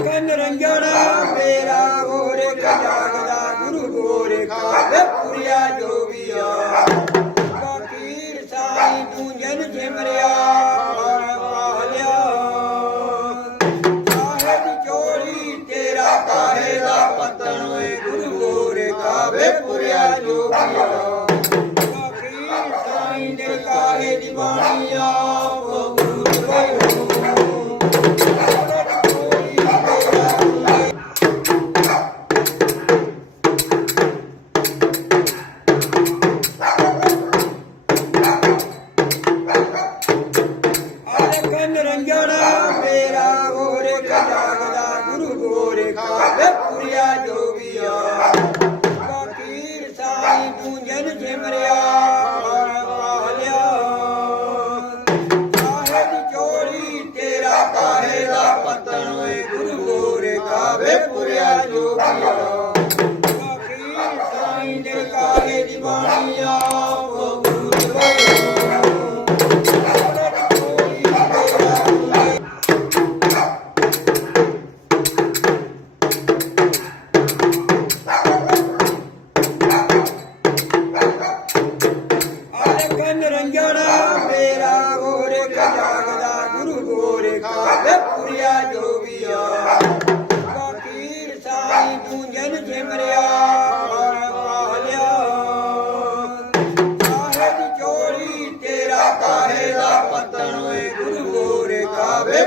ਇੱਕ ਨਿਰੰਜਨ ਮੇਰਾ ਗੋਰਖ ਜਾਗਦਾ ਗੁਰੂ ਗੋਰਖ ਵੇ ਪੁਰਿਆ ਜੋਗੀਆ ਫਕੀਰ ਸਾਈ ਤੂੰ ਜਨ ਸਿਮਰਿਆ ਪਰ ਪਾਲਿਆ ਕਾਹੇ ਦੀ ਚੋਰੀ, ਤੇਰਾ ਕਾਹੇ ਦਾ ਪਤਨ ਓਏ ਗੁਰੂ ਗੋਰਖ ਵੇ ਪੁਰਿਆ ਜੋਗੀਆ ਫਕੀਰ ਸਾਈ ਦੇ ਕਾਹੇ ਦੀ ਬਾਣੀਆ ਜਾਗਦਾ ਗੁਰੂ ਗੋਰਖਾ ਵੇ ਸਾਈ ਪੂੰਜਨ ਜਿਮਰਿਆ ਲੋਕ ਨਿਰੰਜਣਾ ਮੇਰਾ ਗੋਰਖ ਜਾਗਦਾ ਗੁਰੂ ਗੋਰਖਾ ਤੇ ਪੁਰਿਆ ਜੋਗਿਆ ਫਕੀਰ ਸਾਈ ਪੂਜਨ ਸਿਮਰਿਆ ਪਾਲਿਆ। ਕਾਹੇ ਦੀ ਚੋਰੀ ਤੇਰਾ, ਕਾਹੇ ਦਾ ਪਤਨ ਓਏ ਗੁਰੂ ਗੋਰਖਾ ਵੇ